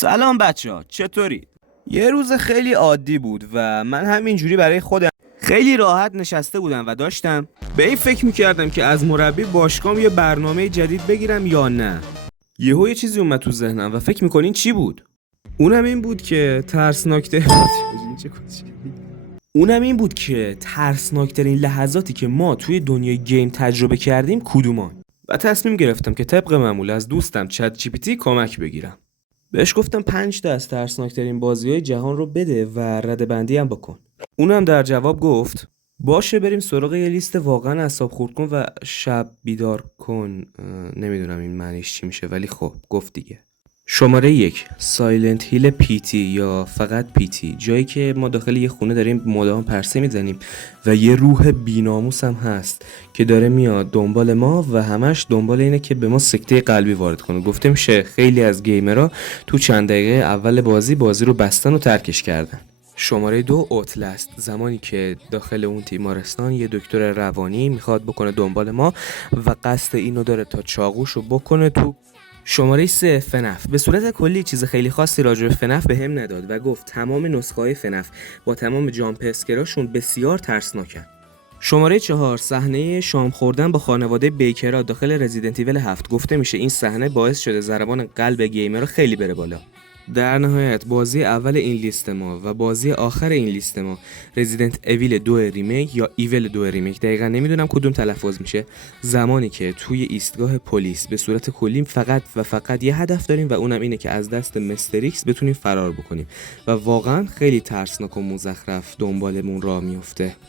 سلام بچه‌ها، چطورید؟ یه روز خیلی عادی بود و من همینجوری برای خودم خیلی راحت نشسته بودم و داشتم به این فکر میکردم که از مربی باشگاهم یه برنامه جدید بگیرم یا نه. یهو یه چیزی اومد تو ذهنم و فکر میکنین چی بود؟ اونم این بود که ترسناکترین لحظاتی که ما توی دنیای گیم تجربه کردیم کدومان. و تصمیم گرفتم که طبق معمول از دوستم چت جی پی تی کمک بگیرم. بهش گفتم 5 تا از ترسناکترین بازی‌های جهان رو بده و ردبندی هم بکن. اونم در جواب گفت باشه، بریم سراغ یه لیست واقعا اعصاب خورد کن و شب بیدار کن. نمیدونم این معنیش چی میشه، ولی خب گفت دیگه. شماره 1 سایلنت هیل پیتی یا فقط پیتی، جایی که ما داخل یه خونه داریم مدام پرسه میزنیم و یه روح بیناموس هم هست که داره میاد دنبال ما و همش دنبال اینه که به ما سکته قلبی وارد کنه. گفته میشه خیلی از گیمرها تو چند دقیقه اول بازی رو بستن و ترکش کردن. شماره 2 اوتلست، زمانی که داخل اون تیمارستان یه دکتر روانی میخواد بکنه دنبال ما و قصد اینو داره تا چاقوشو بکنه تو. شماره 3 فنف. به صورت کلی چیز خیلی خاصی راجع به فنف بهم نداد و گفت تمام نسخه‌های فنف با تمام جامپ اسکراشون بسیار ترسناکن. شماره 4 صحنه شام خوردن با خانواده بیکرا داخل رزیدنت ایول 7. گفته میشه این صحنه باعث شده ضربان قلب گیمرها خیلی بره بالا. در نهایت بازی اول این لیست ما و بازی آخر این لیست ما رزیدنت اویل 2 ریمیک یا ایول 2 ریمیک، دقیقا نمیدونم کدوم تلفظ میشه، زمانی که توی ایستگاه پلیس به صورت کلی فقط و فقط یه هدف داریم و اونم اینه که از دست مستر ایکس بتونیم فرار بکنیم و واقعا خیلی ترسناک و مزخرف دنبالمون راه میفته.